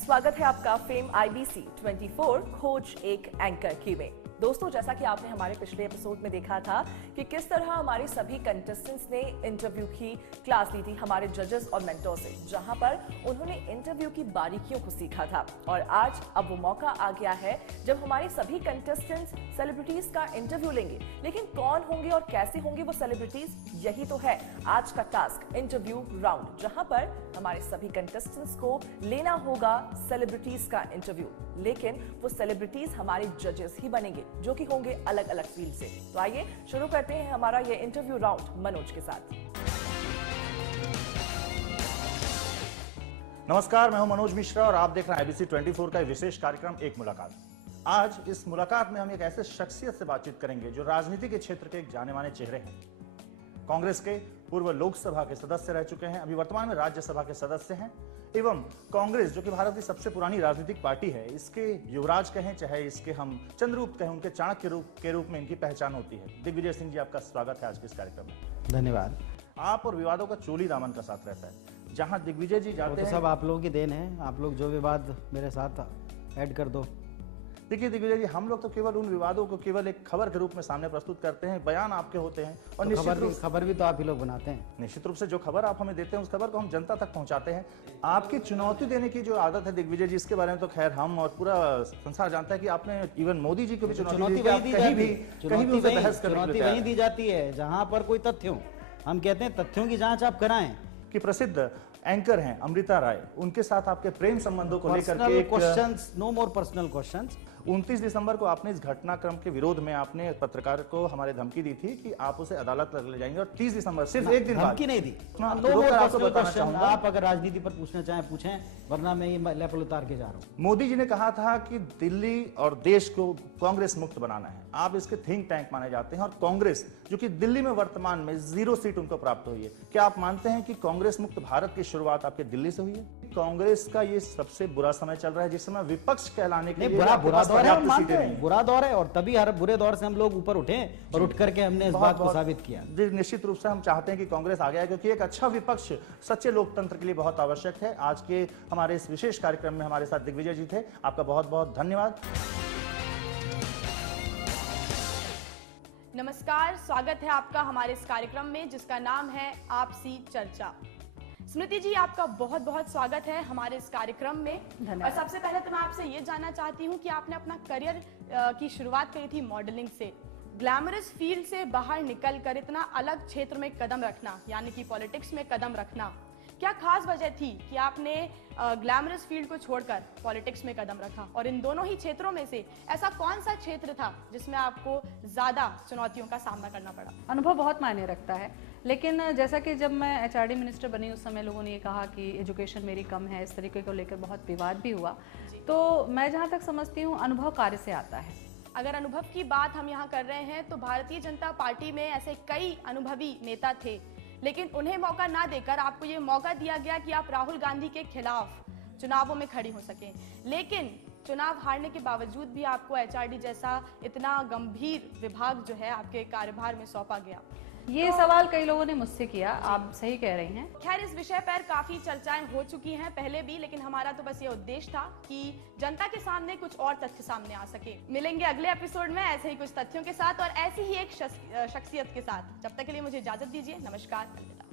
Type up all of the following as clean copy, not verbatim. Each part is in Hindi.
फ्रेंड्स, स्वागत है आपका फेम IBC 24 खोज एक एंकर की में। दोस्तों, जैसा कि आपने हमारे पिछले एपिसोड में देखा था कि किस तरह हमारे सभी कंटेस्टेंट्स ने इंटरव्यू की क्लास ली थी हमारे जजेस और मेंटोर से, जहां पर उन्होंने इंटरव्यू की बारीकियों को सीखा था। और आज अब वो मौका आ गया है जब हमारे सभी कंटेस्टेंट्स सेलिब्रिटीज का इंटरव्यू लेंगे। लेकिन कौन होंगे और कैसे होंगे वो सेलिब्रिटीज, यही तो है आज का टास्क, इंटरव्यू राउंड, जहां पर हमारे सभी कंटेस्टेंट्स को लेना होगा सेलिब्रिटीज का इंटरव्यू। लेकिन वो सेलिब्रिटीज हमारे जजेस ही बनेंगे, जो कि होंगे अलग अलग फील्ड से। तो आइए शुरू करते हैं हमारा ये इंटरव्यू राउंड मनोज के साथ। नमस्कार, मैं हूं मनोज मिश्रा और आप देख रहे हैं IBC 24 का विशेष कार्यक्रम एक मुलाकात। आज इस मुलाकात में हम एक ऐसे शख्सियत से बातचीत करेंगे जो राजनीति के क्षेत्र के एक जाने माने चेहरे हैं। कांग्रेस के पूर्व लोकसभा के सदस्य रह चुके हैं, अभी वर्तमान में राज्यसभा के सदस्य हैं, एवं कांग्रेस जो कि भारत की सबसे पुरानी राजनीतिक पार्टी है, इसके युवराज कहें चाहे इसके हम चंद्रगुप्त कहें, उनके चाणक्य के रूप में इनकी पहचान होती है। दिग्विजय सिंह जी, आपका स्वागत है आज के इस कार्यक्रम में। धन्यवाद। आप और विवादों का चोली दामन का साथ रहता है, जहां दिग्विजय जी जाते हैं। सब आप लोगों की देन है, आप लोग जो विवाद मेरे साथ ऐड कर दो। देखिए दिग्विजय जी, हम लोग तो केवल उन विवादों को केवल एक खबर के रूप में सामने प्रस्तुत करते हैं, बयान आपके होते हैं, और तो खबर भी तो आप ही लोग बनाते हैं। निश्चित रूप से जो खबर आप हमें देते हैं उस खबर को हम जनता तक पहुंचाते हैं। आपकी चुनौती देने की जो आदत है दिग्विजय जी, इसके बारे में तो खैर हम और पूरा संसार जानता है कि आपने इवन मोदी जी को भी चुनौती वही दी जाती है जहां पर कोई तथ्य हो। हम कहते हैं तथ्यों की जांच आप कराएं। कि प्रसिद्ध एंकर हैं अमृता राय, उनके साथ आपके प्रेम संबंधों को लेकर के questions, no more personal questions. 29 दिसंबर को आपने इस घटनाक्रम के विरोध में आपने पत्रकार को हमारे धमकी दी थी कि आप उसे अदालत ले जाएंगे, और 30 दिसंबर सिर्फ एक दिन धमकी नहीं दी। आप अगर राजनीति पर पूछना चाहें पूछें, वरना मैं ये लेवल उतार के जा रहा हूं। मोदी जी ने कहा था कि दिल्ली और देश को कांग्रेस मुक्त बनाना है। आप इसके थिंक टैंक माने जाते हैं, और कांग्रेस जो कि दिल्ली में वर्तमान में 0 सीट उनको प्राप्त हुई है, क्या आप मानते हैं कि कांग्रेस मुक्त भारत की शुरुआत आपके दिल्ली से हुई है? कांग्रेस का ये सबसे बुरा समय चल रहा है, जिस समय विपक्ष कहलाने के लिए बुरा दौर है, और तभी हर बुरे दौर से हम लोग ऊपर उठे और उठ करके हमने इस बात को साबित किया। निश्चित रूप से हम चाहते हैं कि कांग्रेस आगे आए, क्योंकि एक अच्छा विपक्ष सच्चे लोकतंत्र के लिए बहुत आवश्यक है। आज के हमारे इस विशेष कार्यक्रम में हमारे साथ दिग्विजय जी थे, आपका बहुत बहुत धन्यवाद। नमस्कार, स्वागत है आपका हमारे इस कार्यक्रम में जिसका नाम है आपसी चर्चा। स्मृति जी, आपका बहुत बहुत स्वागत है हमारे इस कार्यक्रम में। और सबसे पहले तो मैं आपसे ये जानना चाहती हूँ कि आपने अपना करियर की शुरुआत करी थी मॉडलिंग से। ग्लैमरस फील्ड से बाहर निकलकर इतना अलग क्षेत्र में कदम रखना, यानी कि पॉलिटिक्स में कदम रखना, क्या खास वजह थी कि आपने ग्लैमरस फील्ड को छोड़कर पॉलिटिक्स में कदम रखा? और इन दोनों ही क्षेत्रों में से ऐसा कौन सा क्षेत्र था जिसमें आपको ज्यादा चुनौतियों का सामना करना पड़ा? अनुभव बहुत मायने रखता है, लेकिन जैसा कि जब मैं HRD मिनिस्टर बनी उस समय लोगों ने ये कहा कि एजुकेशन मेरी कम है, इस तरीके को लेकर बहुत विवाद भी हुआ। तो मैं जहाँ तक समझती हूँ, अनुभव कार्य से आता है। अगर अनुभव की बात हम यहाँ कर रहे हैं तो भारतीय जनता पार्टी में ऐसे कई अनुभवी नेता थे, लेकिन उन्हें मौका ना देकर आपको ये मौका दिया गया कि आप राहुल गांधी के खिलाफ चुनावों में खड़ी हो सकें। लेकिन चुनाव हारने के बावजूद भी आपको HRD जैसा इतना गंभीर विभाग जो है आपके कार्यभार में सौंपा गया। ये सवाल कई लोगों ने मुझसे किया, आप सही कह रही हैं। खैर, इस विषय पर काफी चर्चाएं हो चुकी हैं पहले भी, लेकिन हमारा तो बस ये उद्देश्य था कि जनता के सामने कुछ और तथ्य सामने आ सके। मिलेंगे अगले एपिसोड में ऐसे ही कुछ तथ्यों के साथ और ऐसी ही एक शख्सियत के साथ। जब तक के लिए मुझे इजाजत दीजिए, नमस्कार, अलविदा।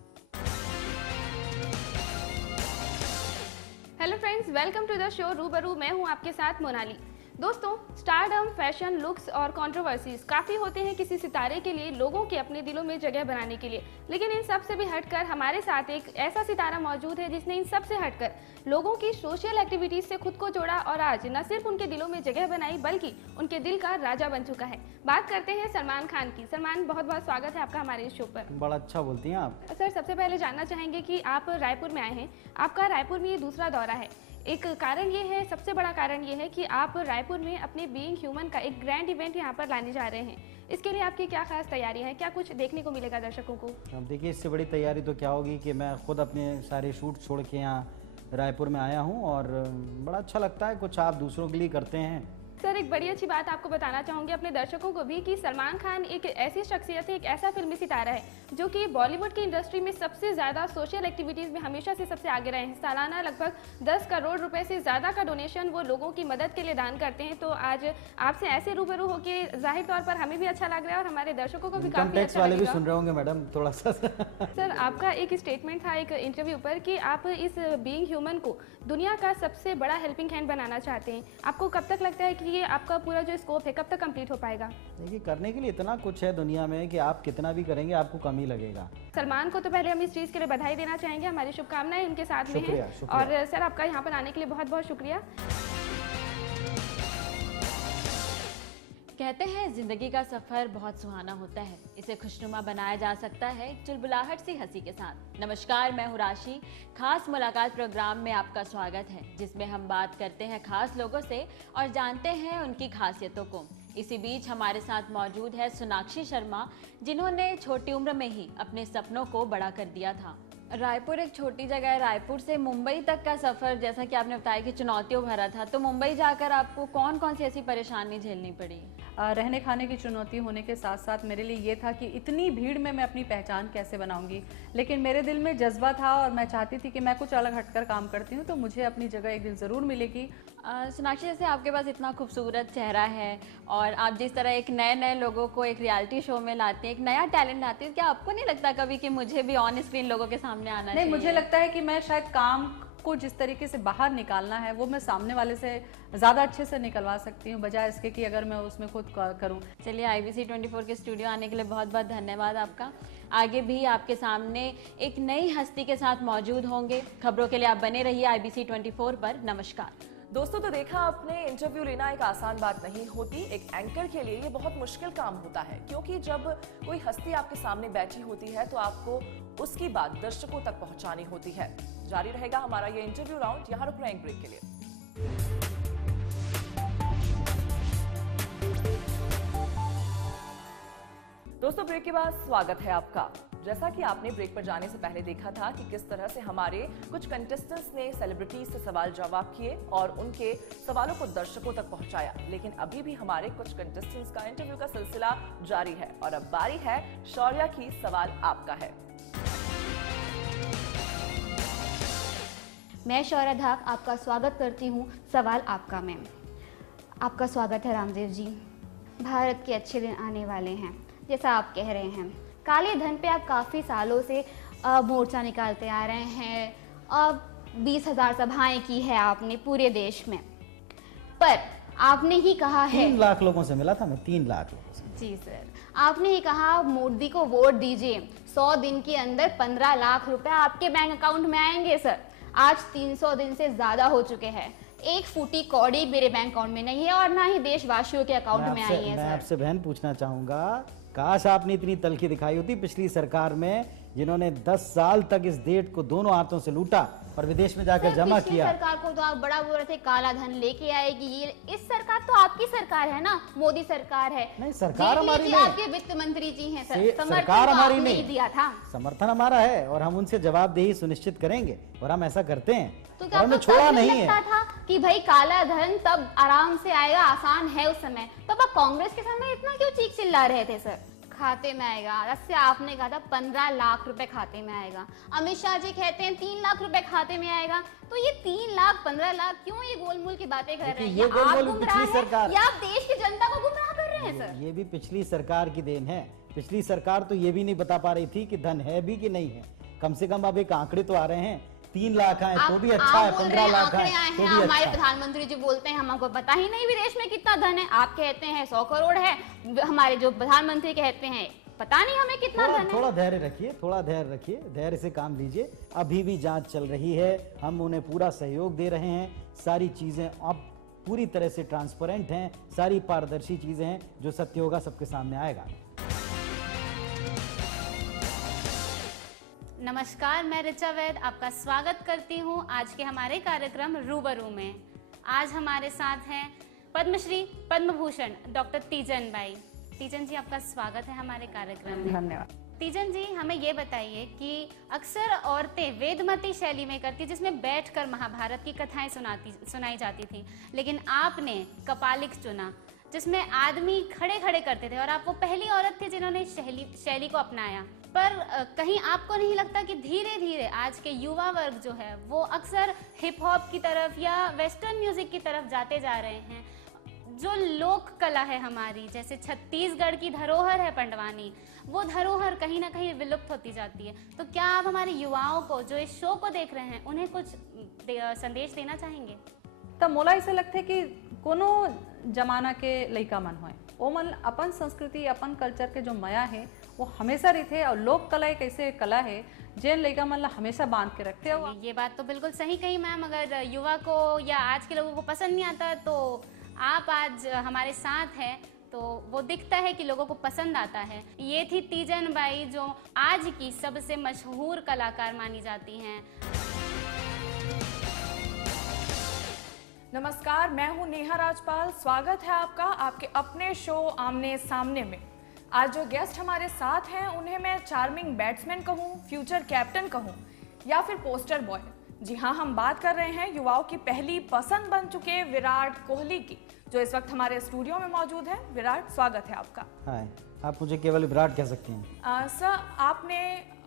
Hello friends, welcome to the show Rubaru. मैं हूं आपके साथ मोनाली। दोस्तों, स्टारडम, फैशन, लुक्स और कंट्रोवर्सीज काफ़ी होते हैं किसी सितारे के लिए, लोगों के अपने दिलों में जगह बनाने के लिए। लेकिन इन सब से भी हटकर हमारे साथ एक ऐसा सितारा मौजूद है जिसने इन सब से हटकर लोगों की सोशल एक्टिविटीज से खुद को जोड़ा और आज न सिर्फ उनके दिलों में जगह बनाई बल्कि उनके दिल का राजा बन चुका है। बात करते हैं सलमान खान की। सलमान, बहुत बहुत स्वागत है आपका हमारे इस शो पर। बड़ा अच्छा बोलती हैं आप। सर, सबसे पहले जानना चाहेंगे कि आप रायपुर में आए हैं, आपका रायपुर में ये दूसरा दौरा है। एक कारण ये है, सबसे बड़ा कारण ये है कि आप रायपुर में अपने बीइंग ह्यूमन का एक ग्रैंड इवेंट यहाँ पर लाने जा रहे हैं। इसके लिए आपकी क्या खास तैयारी है? क्या कुछ देखने को मिलेगा दर्शकों को? अब देखिए, इससे बड़ी तैयारी तो क्या होगी कि मैं खुद अपने सारे शूट छोड़ के यहाँ रायपुर में आया हूँ, और बड़ा अच्छा लगता है। कुछ आप दूसरों के लिए करते हैं सर, एक बड़ी अच्छी बात आपको बताना चाहूँगी अपने दर्शकों को भी कि सलमान खान एक ऐसी शख्सियत है, एक ऐसा फिल्मी सितारा है जो कि बॉलीवुड की इंडस्ट्री में सबसे ज़्यादा सोशल एक्टिविटीज़ में हमेशा से सबसे आगे रहे हैं। सालाना लगभग 10 करोड़ रुपए से ज़्यादा का डोनेशन वो लोगों की मदद के लिए दान करते हैं। तो आज आपसे ऐसे रूबरू होकर जाहिर तौर पर हमें भी अच्छा लग रहा है और हमारे दर्शकों को भी काफ़ी अच्छा वाले भी लगेगा। सुन रहे होंगे मैडम थोड़ा सा। सर, आपका एक स्टेटमेंट था एक इंटरव्यू पर कि आप इस बीइंग ह्यूमन को दुनिया का सबसे बड़ा हेल्पिंग हैंड बनाना चाहते हैं। आपको कब तक लगता है कि ये आपका पूरा जो स्कोप है कब तक कंप्लीट हो पाएगा? देखिए, करने के लिए इतना कुछ है दुनिया में कि आप कितना भी करेंगे आपको कम ही लगेगा। सलमान को तो पहले हम इस चीज़ के लिए बधाई देना चाहेंगे, हमारी शुभकामनाएं उनके साथ में हैं। शुक्रिया। और सर, आपका यहाँ पर आने के लिए बहुत बहुत शुक्रिया। कहते हैं जिंदगी का सफर बहुत सुहाना होता है, इसे खुशनुमा बनाया जा सकता है चुलबुलाहट सी हंसी के साथ। नमस्कार, मैं हूँ राशि। खास मुलाकात प्रोग्राम में आपका स्वागत है, जिसमें हम बात करते हैं खास लोगों से और जानते हैं उनकी खासियतों को। इसी बीच हमारे साथ मौजूद है सोनाक्षी शर्मा, जिन्होंने छोटी उम्र में ही अपने सपनों को बड़ा कर दिया था। रायपुर एक छोटी जगह है, रायपुर से मुंबई तक का सफ़र जैसा कि आपने बताया कि चुनौतियों भरा था, तो मुंबई जाकर आपको कौन कौन सी ऐसी परेशानी झेलनी पड़ी? रहने खाने की चुनौती होने के साथ साथ मेरे लिए ये था कि इतनी भीड़ में मैं अपनी पहचान कैसे बनाऊंगी, लेकिन मेरे दिल में जज्बा था और मैं चाहती थी कि मैं कुछ अलग हटकर काम करती हूँ तो मुझे अपनी जगह एक दिन ज़रूर मिलेगी। सोनाक्षी, जैसे आपके पास इतना खूबसूरत चेहरा है और आप जिस तरह एक नए नए लोगों को एक रियलिटी शो में लाते हैं, एक नया टैलेंट लाते हैं, क्या आपको नहीं लगता कभी कि मुझे भी ऑन स्क्रीन लोगों के सामने आना चाहिए? नहीं, मुझे लगता है कि मैं शायद काम को जिस तरीके से बाहर निकालना है वो मैं सामने वाले से ज़्यादा अच्छे से निकलवा सकती हूँ, बजाय इसके कि अगर मैं उसमें खुद करूँ। चलिए, IBC 24 के स्टूडियो आने के लिए बहुत बहुत धन्यवाद आपका। आगे भी आपके सामने एक नई हस्ती के साथ मौजूद होंगे। खबरों के लिए आप बने रहिए IBC 24 पर। नमस्कार दोस्तों। तो देखा आपने, इंटरव्यू लेना एक आसान बात नहीं होती। एक एंकर के लिए ये बहुत मुश्किल काम होता है, क्योंकि जब कोई हस्ती आपके सामने बैठी होती है तो आपको उसकी बात दर्शकों तक पहुंचानी होती है। जारी रहेगा हमारा ये इंटरव्यू राउंड, यहाँ रुक रहे हैं ब्रेक के लिए। दोस्तों, ब्रेक के बाद स्वागत है आपका। जैसा कि आपने ब्रेक पर जाने से पहले देखा था कि किस तरह से हमारे कुछ कंटेस्टेंट्स ने सेलिब्रिटीज से सवाल जवाब किए और उनके सवालों को दर्शकों तक पहुंचाया, लेकिन अभी भी हमारे कुछ कंटेस्टेंट्स का इंटरव्यू का सिलसिला जारी है और अब बारी है शौर्या की। सवाल आपका है। मैं शौर्या धाक आपका स्वागत करती हूँ सवाल आपका में। आपका स्वागत है रामदेव जी। भारत के अच्छे दिन आने वाले हैं, जैसा आप कह रहे हैं। काले धन पे आप काफ़ी सालों से मोर्चा निकालते आ रहे हैं। अब 20,000 सभाएं की है आपने पूरे देश में, पर आपने ही कहा है 3 लाख लोगों से मिला था मैं, 3 लाख लोगों से। जी सर, आपने ही कहा मोदी को वोट दीजिए, 100 दिन के अंदर 15 लाख रुपए आपके बैंक अकाउंट में आएंगे। सर, आज 300 दिन से ज्यादा हो चुके हैं, एक फूटी कौड़ी मेरे बैंक अकाउंट में नहीं है और ना ही देशवासियों के अकाउंट में आई है। मैं सर, आपसे बहन पूछना चाहूंगा, काश आपने इतनी तलखी दिखाई होती पिछली सरकार में, जिन्होंने 10 साल तक इस डेट को दोनों हाथों से लूटा और विदेश में जाकर जमा किया। सरकार को तो आप बड़ा बोल रहे थे काला धन लेके आएगी, ये इस सरकार तो आपकी सरकार है ना, मोदी सरकार है। नहीं, सरकार हमारी नहीं, आपके वित्त मंत्री जी हैं सर, सरकार हमारी नहीं दिया था। समर्थन हमारा है और हम उनसे जवाबदेही सुनिश्चित करेंगे और हम ऐसा करते हैं। तो क्या हमने छोड़ा नहीं है था कि भाई काला धन तब आराम से आएगा, आसान है उस समय, तब आप कांग्रेस के समय इतना क्यों चीख चिल्ला रहे थे? सर, खाते में आएगा, जैसे आपने कहा था 15 लाख रुपए खाते में आएगा। अमित शाह जी कहते हैं 3 लाख रुपए खाते में आएगा, तो ये 3 लाख 15 लाख क्यों ये गोलमोल की बातें कर रहे हैं? ये गोलमोल पिछली सरकार, या आप देश की जनता को गुमराह कर रहे हैं? सर, ये भी पिछली सरकार की देन है। पिछली सरकार तो ये भी नहीं बता पा रही थी कि धन है भी कि नहीं है। कम से कम अब एक आंकड़े तो आ रहे हैं, 3 लाख आए तो भी अच्छा है, 15 लाख आए तो भी हमारे अच्छा। प्रधानमंत्री जी बोलते हैं हमको पता ही नहीं विदेश में कितना धन है। आप कहते हैं 100 करोड़ है, हमारे जो प्रधानमंत्री कहते हैं पता नहीं हमें कितना धन है। थोड़ा धैर्य रखिए, थोड़ा धैर्य रखिए, धैर्य से काम लीजिए। अभी भी जांच चल रही है, हम उन्हें पूरा सहयोग दे रहे हैं। सारी चीजें अब पूरी तरह से ट्रांसपेरेंट हैं, सारी पारदर्शी चीजें हैं, जो सत्य होगा सबके सामने आएगा। नमस्कार, मैं ऋचा वैद आपका स्वागत करती हूं आज के हमारे कार्यक्रम रूबरू में। आज हमारे साथ हैं पद्मश्री पद्म भूषण डॉक्टर तीजन बाई। तीजन जी, आपका स्वागत है हमारे कार्यक्रम में। धन्यवाद। तीजन जी, हमें ये बताइए कि अक्सर औरतें वेदमती शैली में करती, जिसमें बैठकर महाभारत की कथाएं सुनाई जाती थी, लेकिन आपने कपालिक चुना, जिसमें आदमी खड़े खड़े करते थे, और आप वो पहली औरत थी जिन्होंने शैली को अपनाया। पर कहीं आपको नहीं लगता कि धीरे धीरे आज के युवा वर्ग जो है वो अक्सर हिप हॉप की तरफ या वेस्टर्न म्यूजिक की तरफ जाते जा रहे हैं? जो लोक कला है हमारी, जैसे छत्तीसगढ़ की धरोहर है पंडवानी, वो धरोहर कहीं ना कहीं विलुप्त होती जाती है। तो क्या आप हमारे युवाओं को जो इस शो को देख रहे हैं उन्हें कुछ संदेश देना चाहेंगे? तो मोला ऐसे लगते कि कोनो जमाना के लइका मन होए ओ मन अपन संस्कृति अपन कल्चर के जो माया है वो हमेशा रहते, और लोक कला एक ऐसे कला है जेन लइका मन ला हमेशा बांध के रखते हो। ये बात तो बिल्कुल सही कही मैम। अगर युवा को या आज के लोगों को पसंद नहीं आता तो आप आज हमारे साथ हैं, तो वो दिखता है कि लोगों को पसंद आता है। ये थी तीजन बाई, जो आज की सबसे मशहूर कलाकार मानी जाती हैं। नमस्कार, मैं हूं नेहा राजपाल। स्वागत है आपका आपके अपने शो आमने सामने में। आज जो गेस्ट हमारे साथ हैं उन्हें मैं चार्मिंग बैट्समैन कहूं, फ्यूचर कैप्टन कहूं या फिर पोस्टर बॉय। जी हाँ, हम बात कर रहे हैं युवाओं की पहली पसंद बन चुके विराट कोहली की, जो इस वक्त हमारे स्टूडियो में मौजूद है। विराट, स्वागत है आपका। हाय, आप मुझे केवल विराट कह सकते हैं। सर, आपने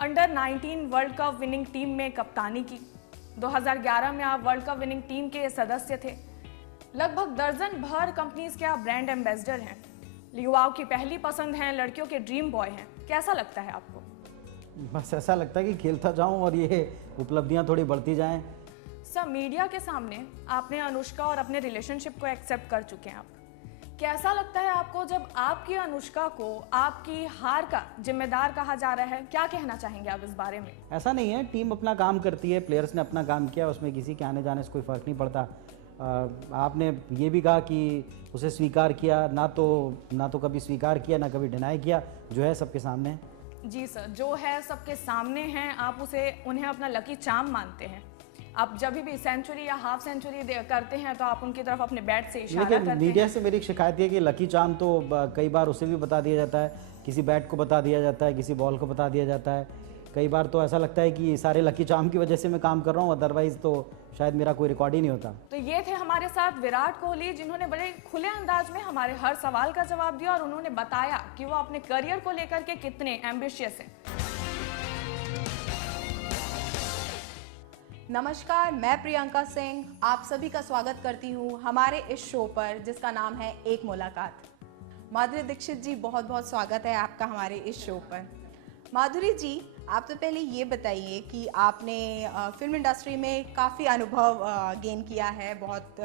under 19 world cup winning team में कप्तानी की। 2011 में आप वर्ल्ड कप विनिंग टीम के सदस्य थे। लगभग दर्जन भर कंपनीज के आप ब्रांड एम्बेसडर हैं। युवाओं की पहली पसंद हैं, लड़कियों के ड्रीम बॉय हैं। कैसा लगता है आपको? बस ऐसा लगता है कि खेलता जाऊं और ये उपलब्धियां थोड़ी बढ़ती जाएं। सर, मीडिया के सामने आपने अनुष्का और अपने रिलेशनशिप को एक्सेप्ट कर चुके हैं आप। कैसा लगता है आपको जब आपकी अनुष्का को आपकी हार का जिम्मेदार कहा जा रहा है? क्या कहना चाहेंगे आप इस बारे में? ऐसा नहीं है, टीम अपना काम करती है, प्लेयर्स ने अपना काम किया, उसमें किसी के आने जाने से कोई फ़र्क नहीं पड़ता। आपने ये भी कहा कि उसे स्वीकार किया, ना तो कभी स्वीकार किया ना कभी डिनाई किया, जो है सबके सामने है। जी सर, जो है सबके सामने हैं। आप उन्हें अपना लकी चार्म मानते हैं। आप जब भी सेंचुरी या हाफ सेंचुरी करते हैं तो आप उनकी तरफ अपने बैट से इशारा करते हैं। मीडिया से मेरी शिकायत है कि लकी चार्म तो कई बार उसे भी बता दिया जाता है, किसी बैट को बता दिया जाता है, किसी बॉल को बता दिया जाता है। कई बार तो ऐसा लगता है कि सारे लकी चार्म की वजह से मैं काम कर रहा हूँ, अदरवाइज तो शायद मेरा कोई रिकॉर्ड ही नहीं होता। तो ये थे हमारे साथ विराट कोहली, जिन्होंने बड़े खुले अंदाज में हमारे हर सवाल का जवाब दिया और उन्होंने बताया कि वो अपने करियर को लेकर के कितने एम्बिशियस हैं। नमस्कार, मैं प्रियंका सिंह आप सभी का स्वागत करती हूँ हमारे इस शो पर, जिसका नाम है एक मुलाकात। माधुरी दीक्षित जी, बहुत बहुत स्वागत है आपका हमारे इस शो पर। माधुरी जी, आप तो पहले ये बताइए कि आपने फिल्म इंडस्ट्री में काफ़ी अनुभव गेन किया है, बहुत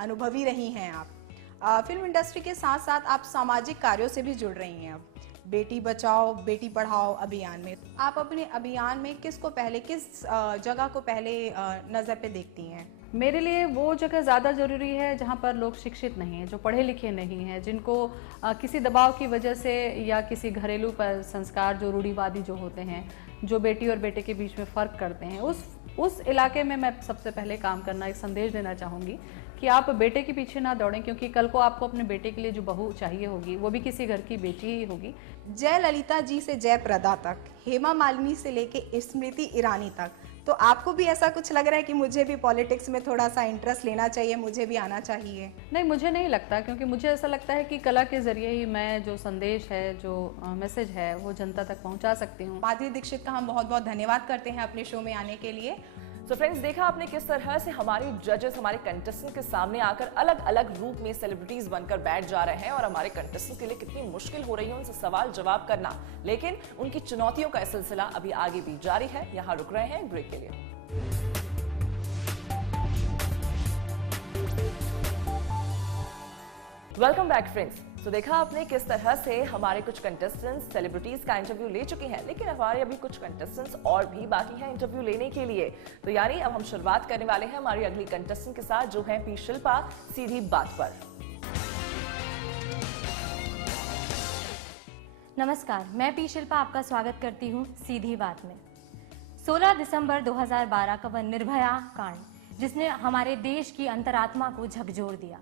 अनुभवी रही हैं आप। फिल्म इंडस्ट्री के साथ साथ आप सामाजिक कार्यों से भी जुड़ रही हैं। अब बेटी बचाओ बेटी पढ़ाओ अभियान में आप अपने अभियान में किस जगह को पहले नज़र पे देखती हैं? मेरे लिए वो जगह ज़्यादा ज़रूरी है जहाँ पर लोग शिक्षित नहीं हैं, जो पढ़े लिखे नहीं हैं, जिनको किसी दबाव की वजह से या किसी घरेलू पर संस्कार जो रूढ़िवादी जो होते हैं, जो बेटी और बेटे के बीच में फ़र्क करते हैं, उस इलाके में मैं सबसे पहले काम करना, एक संदेश देना चाहूँगी कि आप बेटे के पीछे ना दौड़ें, क्योंकि कल को आपको अपने बेटे के लिए जो बहू चाहिए होगी वो भी किसी घर की बेटी ही होगी। जय ललिता जी से जय प्रदा तक, हेमा मालिनी से लेके स्मृति ईरानी तक, तो आपको भी ऐसा कुछ लग रहा है कि मुझे भी पॉलिटिक्स में थोड़ा सा इंटरेस्ट लेना चाहिए, मुझे भी आना चाहिए? नहीं, मुझे नहीं लगता, क्योंकि मुझे ऐसा लगता है कि कला के जरिए ही मैं जो संदेश है, जो मैसेज है, वो जनता तक पहुंचा सकती हूँ। माधुरी दीक्षित का हम बहुत बहुत धन्यवाद करते हैं अपने शो में आने के लिए। तो फ्रेंड्स, देखा आपने किस तरह से हमारे जजेस हमारे कंटेस्टेंट के सामने आकर अलग अलग रूप में सेलिब्रिटीज बनकर बैठ जा रहे हैं और हमारे कंटेस्टेंट के लिए कितनी मुश्किल हो रही है उनसे सवाल जवाब करना। लेकिन उनकी चुनौतियों का सिलसिला अभी आगे भी जारी है। यहाँ रुक रहे हैं ब्रेक के लिए। Welcome back friends. तो देखा आपने किस तरह से हमारे कुछ कंटेस्टेंट्स सेलिब्रिटीज का इंटरव्यू ले चुके हैं, लेकिन हमारे अभी कुछ कंटेस्टेंट्स और भी बाकी हैं इंटरव्यू लेने के लिए। तो यानी अब हम शुरुआत करने वाले हैं हमारी अगली कंटेस्टेंट के साथ, जो है पी शिल्पा, सीधी बात पर। नमस्कार, मैं पी शिल्पा आपका स्वागत करती हूँ सीधी बात में। 16 दिसंबर 2012 का वह निर्भया कांड, जिसने हमारे देश की अंतरात्मा को झकझोर दिया।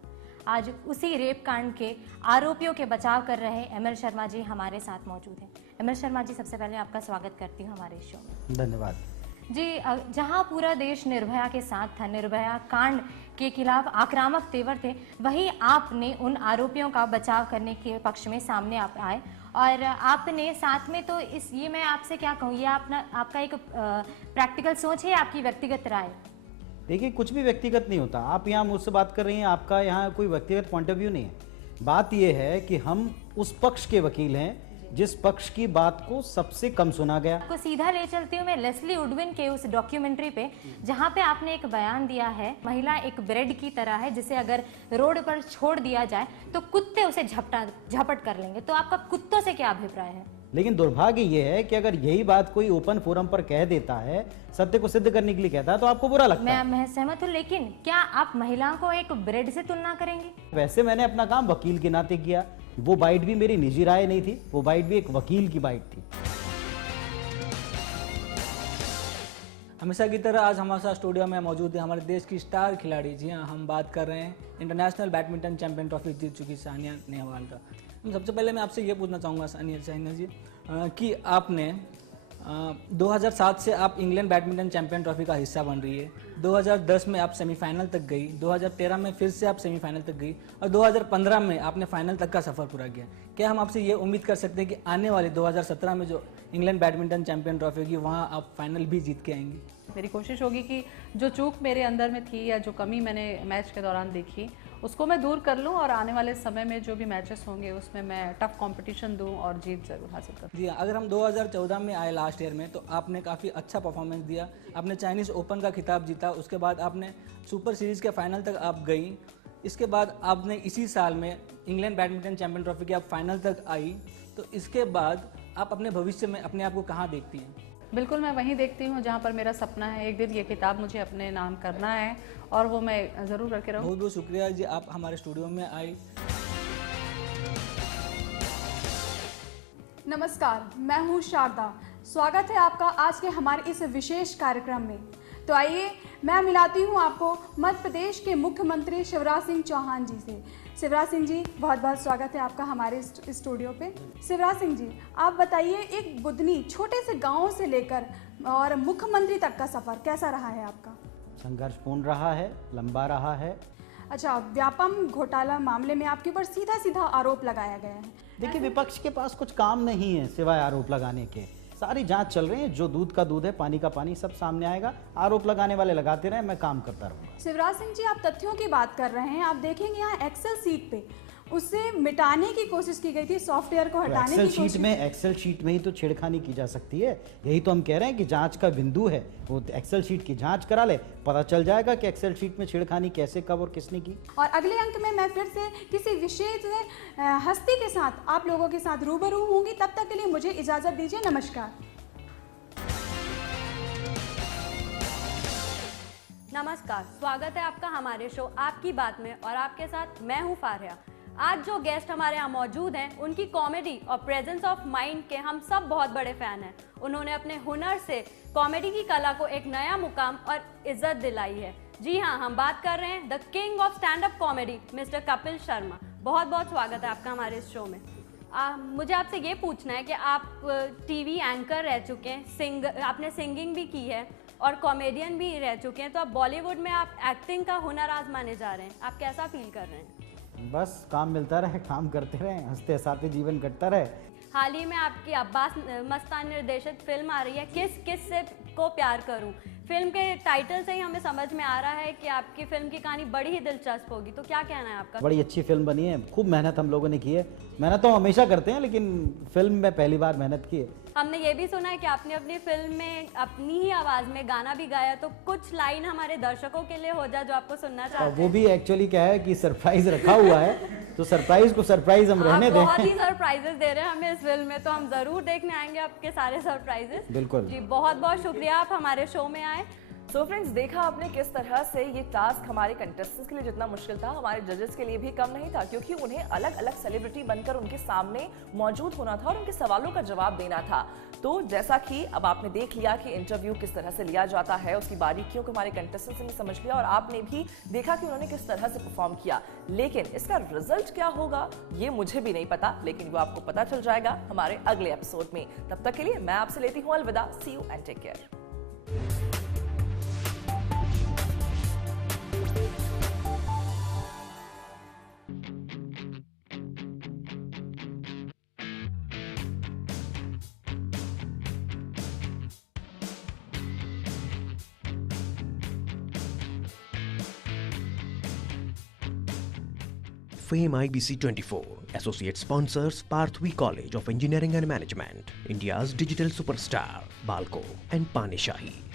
आज उसी रेप कांड के आरोपियों के बचाव कर रहे एमएल शर्मा जी हमारे साथ मौजूद हैं। एमएल शर्मा जी, सबसे पहले आपका स्वागत करती हूँ हमारे शो में। धन्यवाद जी। जहाँ पूरा देश निर्भया के साथ था, निर्भया कांड के खिलाफ आक्रामक तेवर थे, वहीं आपने उन आरोपियों का बचाव करने के पक्ष में सामने आप आए और आपने साथ में तो ये मैं आपसे क्या कहूँ, ये आपका एक प्रैक्टिकल सोच है, आपकी व्यक्तिगत राय? देखिए, कुछ भी व्यक्तिगत नहीं होता। आप यहाँ मुझसे बात कर रही हैं, आपका यहाँ कोई व्यक्तिगत पॉइंट ऑफ व्यू नहीं है। बात यह है कि हम उस पक्ष के वकील हैं जिस पक्ष की बात को सबसे कम सुना गया। आपको सीधा ले चलती हूँ मैं लेस्ली उडविन के उस डॉक्यूमेंट्री पे, जहाँ पे आपने एक बयान दिया है, महिला एक ब्रेड की तरह है जिसे अगर रोड पर छोड़ दिया जाए तो कुत्ते उसे झपट कर लेंगे। तो आपका कुत्तों से क्या अभिप्राय है? लेकिन दुर्भाग्य ये है कि अगर यही बात कोई ओपन फोरम पर कह देता है, सत्य को सिद्ध करने के लिए कहता है, तो आपको बुरा लगता है। मैं सहमत हूँ, लेकिन क्या आप महिलाओं को एक ब्रेड से तुलना करेंगे? वैसे मैंने अपना काम वकील के नाते किया। वो बाइट भी मेरी निजी राय नहीं थी, वो बाइट भी एक वकील की बाइट थी। हमेशा की तरह आज हमारे साथ स्टूडियो में मौजूद है हमारे देश की स्टार खिलाड़ी। जी हाँ, हम बात कर रहे हैं इंटरनेशनल बैडमिंटन चैंपियन ट्रॉफी जीत चुकी सानिया नेहवाल का। सबसे पहले मैं आपसे ये पूछना चाहूँगा सानिया जी कि आपने 2007 से आप इंग्लैंड बैडमिंटन चैंपियन ट्रॉफी का हिस्सा बन रही है। 2010 में आप सेमीफाइनल तक गई, 2013 में फिर से आप सेमीफाइनल तक गई और 2015 में आपने फाइनल तक का सफ़र पूरा किया। क्या हम आपसे ये उम्मीद कर सकते हैं कि आने वाले 2017 में जो इंग्लैंड बैडमिंटन चैंपियन ट्रॉफी होगी वहाँ आप फाइनल भी जीत के आएंगी? मेरी कोशिश होगी कि जो चूक मेरे अंदर में थी या जो कमी मैंने मैच के दौरान देखी उसको मैं दूर कर लूं और आने वाले समय में जो भी मैचेस होंगे उसमें मैं टफ कंपटीशन दूं और जीत जरूर हासिल करूं। जी, अगर हम 2014 में आए लास्ट ईयर में, तो आपने काफ़ी अच्छा परफॉर्मेंस दिया। आपने चाइनीज़ ओपन का खिताब जीता, उसके बाद आपने सुपर सीरीज़ के फाइनल तक आप गई। इसके बाद आपने इसी साल में इंग्लैंड बैडमिंटन चैंपियन ट्रॉफी के आप फाइनल तक आई। तो इसके बाद आप अपने भविष्य में अपने आप को कहाँ देखती हैं? बिल्कुल, मैं वहीं देखती हूँ जहाँ पर मेरा सपना है। एक दिन ये किताब मुझे अपने नाम करना है और वो मैं ज़रूर करके रहूँ। बहुत बहुत शुक्रिया जी, आप हमारे स्टूडियो में आए। नमस्कार, मैं हूँ शारदा। स्वागत है आपका आज के हमारे इस विशेष कार्यक्रम में। तो आइए मैं मिलाती हूँ आपको मध्य प्रदेश के मुख्यमंत्री शिवराज सिंह चौहान जी से। शिवराज सिंह जी, बहुत बहुत स्वागत है आपका हमारे स्टूडियो पे। शिवराज सिंह जी, आप बताइए, एक बुदनी छोटे से गांव से लेकर और मुख्यमंत्री तक का सफर कैसा रहा है आपका? संघर्षपूर्ण रहा है, लंबा रहा है। अच्छा, व्यापम घोटाला मामले में आपके ऊपर सीधा सीधा आरोप लगाया गया है। देखिए, विपक्ष के पास कुछ काम नहीं है सिवाय आरोप लगाने के। सारी जांच चल रही है, जो दूध का दूध है, पानी का पानी, सब सामने आएगा। आरोप लगाने वाले लगाते रहे, मैं काम करता रहूंगा। शिवराज सिंह जी, आप तथ्यों की बात कर रहे हैं। आप देखेंगे यहाँ एक्सेल सीट पे उसे मिटाने की कोशिश की गई थी, सॉफ्टवेयर को हटाने की कोशिश। एक्सेल शीट में ही तो छेड़खानी की जा सकती है। यही तो हम कह रहे हैं कि जांच का बिंदु है, वो एक्सेल शीट की जांच करा ले, पता चल जाएगा कि एक्सेल शीट में छेड़खानी कैसे, कब और किसने की। और अगले अंक में मैं फिर से किसी विशेष हस्ती के साथ आप लोगों के साथ रूबरू होंगी। तब तक के लिए मुझे इजाजत दीजिए। नमस्कार। नमस्कार, स्वागत है आपका हमारे शो आपकी बात में और आपके साथ मैं हूँ फारिया। आज जो गेस्ट हमारे यहाँ मौजूद हैं, उनकी कॉमेडी और प्रेजेंस ऑफ माइंड के हम सब बहुत बड़े फैन हैं। उन्होंने अपने हुनर से कॉमेडी की कला को एक नया मुकाम और इज्जत दिलाई है। जी हाँ, हम बात कर रहे हैं the king of stand up comedy mister Kapil Sharma. बहुत बहुत स्वागत है आपका हमारे इस शो में। मुझे आपसे ये पूछना है कि आप टीवी एंकर रह चुके हैं, आपने सिंगिंग भी की है और कॉमेडियन भी रह चुके हैं, तो अब बॉलीवुड में आप एक्टिंग का हुनर आजमाने जा रहे हैं। आप कैसा फील कर रहे हैं? बस काम मिलता रहे, काम करते रहे, हंसते हंसाते जीवन कटता रहे। हाल ही में आपकी अब्बास मस्तान निर्देशित फिल्म आ रही है किस से को प्यार करूं। फिल्म के टाइटल से ही हमें समझ में आ रहा है कि आपकी फिल्म की कहानी बड़ी ही दिलचस्प होगी। तो क्या कहना है आपका? बड़ी अच्छी फिल्म बनी है, खूब मेहनत हम लोगों ने की है। मेहनत तो हमेशा करते हैं, लेकिन फिल्म में पहली बार मेहनत की है। हमने ये भी सुना है कि आपने अपनी फिल्म में अपनी ही आवाज में गाना भी गाया, तो कुछ लाइन हमारे दर्शकों के लिए हो जाए जो आपको सुनना चाहते हैं। वो भी एक्चुअली क्या है कि सरप्राइज रखा हुआ है, तो सरप्राइज को सरप्राइज हम रहने दें। बहुत ही सरप्राइजेस दे रहे हैं हमें इस फिल्म में, तो हम जरूर देखने आएंगे आपके सारे सरप्राइजेस। बिल्कुल जी, बहुत बहुत शुक्रिया आप हमारे शो में आए। सो फ्रेंड्स, देखा आपने किस तरह से ये टास्क हमारे कंटेस्टेंट्स के लिए जितना मुश्किल था, हमारे जजेस के लिए भी कम नहीं था, क्योंकि उन्हें अलग अलग सेलिब्रिटी बनकर उनके सामने मौजूद होना था और उनके सवालों का जवाब देना था। तो जैसा कि अब आपने देख लिया कि इंटरव्यू किस तरह से लिया जाता है, उसकी बारीकियों को हमारे कंटेस्टेंट्स ने समझ लिया और आपने भी देखा कि उन्होंने किस तरह से परफॉर्म किया। लेकिन इसका रिजल्ट क्या होगा ये मुझे भी नहीं पता, लेकिन वो आपको पता चल जाएगा हमारे अगले एपिसोड में। तब तक के लिए मैं आपसे लेती हूँ अलविदा। See you and take care. Fame IBC 24. Associate sponsors Parthvi College of Engineering and Management, India's digital superstar, Balco and Panishahi.